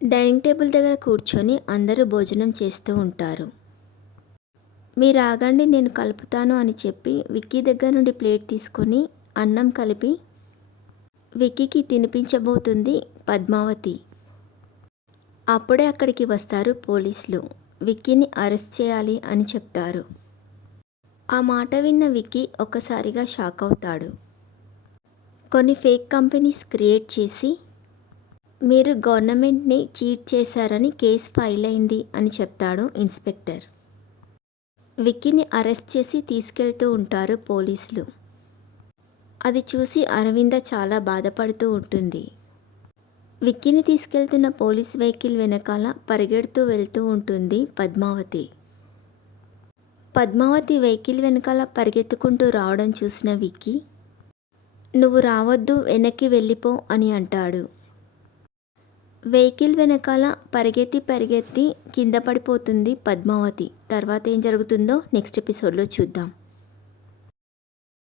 Dining table దగ్గర కూర్చొని అందరూ భోజనం చేస్తూ ఉంటారు. మీరు ఆగండి, నేను కలుపుతాను అని చెప్పి విక్కీ దగ్గర నుండి ప్లేట్ తీసుకొని అన్నం కలిపి విక్కీకి తినిపించబోతుంది పద్మావతి. అప్పుడే అక్కడికి వస్తారు పోలీసులు. విక్కీని అరెస్ట్ చేయాలి అని చెప్తారు. ఆ మాట విన్న విక్కీ ఒక్కసారిగా షాక్ అవుతాడు. కొన్ని ఫేక్ కంపెనీస్ క్రియేట్ చేసి మీరు గవర్నమెంట్ని చీట్ చేశారని కేసు ఫైల్ అయింది అని చెప్తాడు ఇన్స్పెక్టర్. విక్కీని అరెస్ట్ చేసి తీసుకెళ్తూ ఉంటారు పోలీసులు. అది చూసి అరవింద చాలా బాధపడుతూ ఉంటుంది. విక్కీని తీసుకెళ్తున్న పోలీస్ వెహికల్ వెనకాల పరిగెడుతూ వెళ్తూ ఉంటుంది పద్మావతి. పద్మావతి వెహికల్ వెనకాల పరిగెత్తుకుంటూ రావడం చూసిన విక్కీ, నువ్వు రావద్దు, వెనక్కి వెళ్ళిపో అని అంటాడు. వెహికల్ వెనకాల పరిగెత్తి కింద పడిపోతుంది పద్మావతి. తర్వాత ఏం జరుగుతుందో నెక్స్ట్ ఎపిసోడ్లో చూద్దాం.